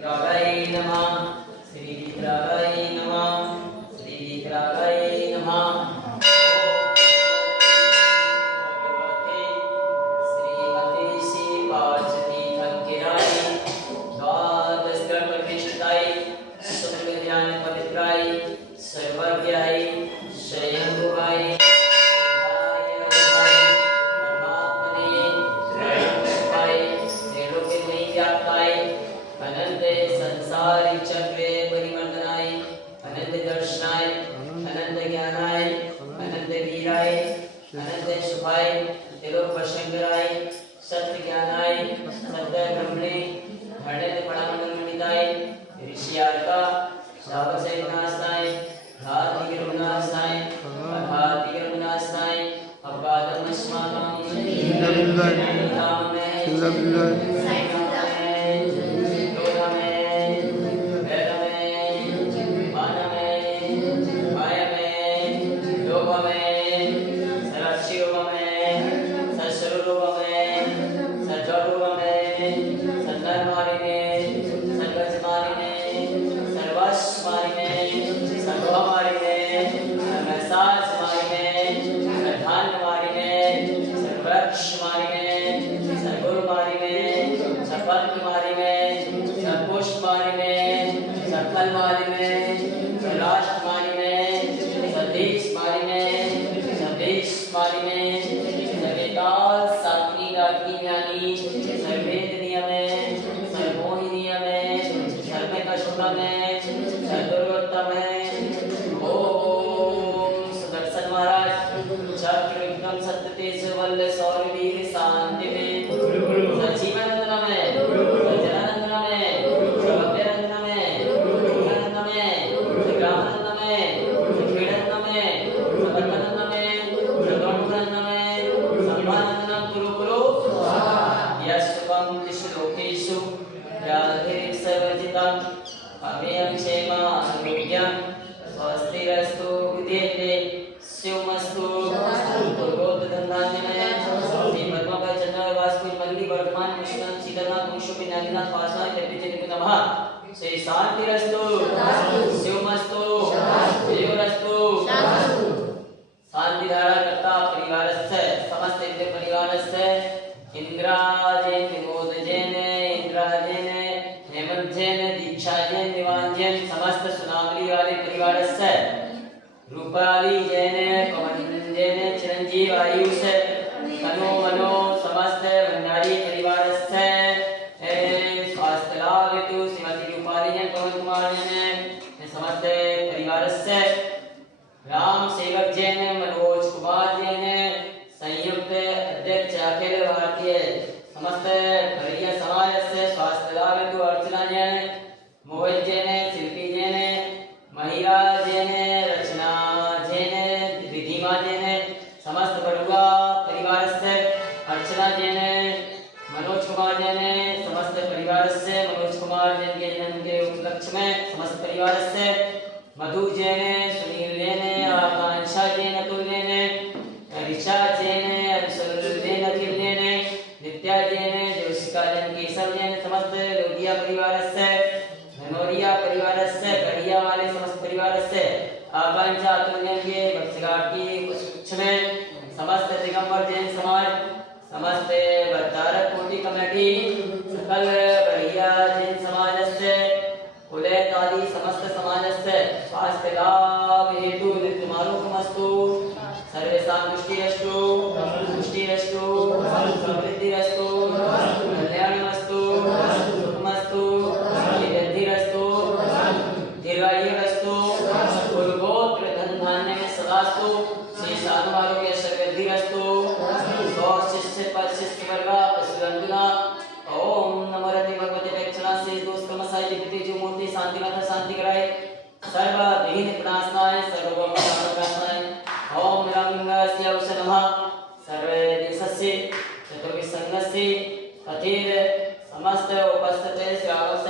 वितरागाय नमः श्री वितरागाय नमः श्री वितरागाय नमः श्रीमते शिवाचती थंकिराय द्वादश प्रतिष्ठाय सुंदर ध्यान पवित्राय सर्वज्ञाय स्वयंभुवाय संसारी चक्रे परिवर्तनाय अनंत दर्शनाय अनंत ज्ञानाय अनंत वीराय अनंत शुभाय त्रिलोक वशंकराय सत्य ज्ञानाय सत्य ब्रह्मणे धड़े पड़ामंडल मंडिताय ऋषियार्का शावसे विनाशाय घाति विनाशाय अघाति विनाशाय अपादम स्माकं रूपाली जैन पवन जैन चिरंजीव आयुष तनो मनो समस्त भंडारी परिवार से स्वास्थ्य लाभ हेतु श्रीमती रूपाली जैन पवन कुमार जैन समस्त परिवार से राम सेवक जैन मनोज कुमार जैन संयुक्त अध्यक्ष अखिल भारतीय समस्त भरिया समाज से स्वास्थ्य लाभ हेतु अर्चना जैन मोहित जैन शिल्पी जैन महिला जैन रचना जैन रिधिमा जैन समस्त बड़ुआ परिवार से अर्चना जैन मनोज कुमार जैन समस्त परिवार से मनोज कुमार जैन के जन्म के उपलक्ष्य में समस्त परिवार से मधु जैन सुनील जैन आकांक्षा जैन अतुल जैन ऋषा जैन अंशुल जैन अखिल जैन नित्या जैन जोशिका जैन केशव जैन समस्त लोगिया परिवार से धनोरिया परिवार से गढ़िया वाले समस्त परिवार से आकांक्षा अतुल जैन के भक्तघाट की कुछ में समस्त दिगंबर जैन समाज समस्त भट्टारक कोटि कमेटी सकल बढ़िया जैन समाज से कुलैत आदि समस्त समाज से स्वास्थ्य लाभ हेतु नित्यमारोग्यमस्तु सर्वेषां तुष्टिरस्तु पुष्टिरस्तु समृद्धिरस्तु कल्याणमस्तु सुखमस्तु सिद्धिरस्तु दीर्घायुरस्तु कुलगोत्र धन धान्य में सदास्तु शेष आरोग्य सर्वसिद्धिरस्तु सौ शिष्य पर शिष्य वर्गा पशुरंजना ओम नमो रति भगवते वेक्षणा से दोस्तमसाय जिति जो मूर्ति शांति माता शांति कराए सर्व विघ्न विनाशनाय सर्वभौम नाशनाय ओम रामलिंगास्य औष नमः सर्वे देशस्य चतुर्विसंगस्य अतीर समस्त उपस्थित श्रावक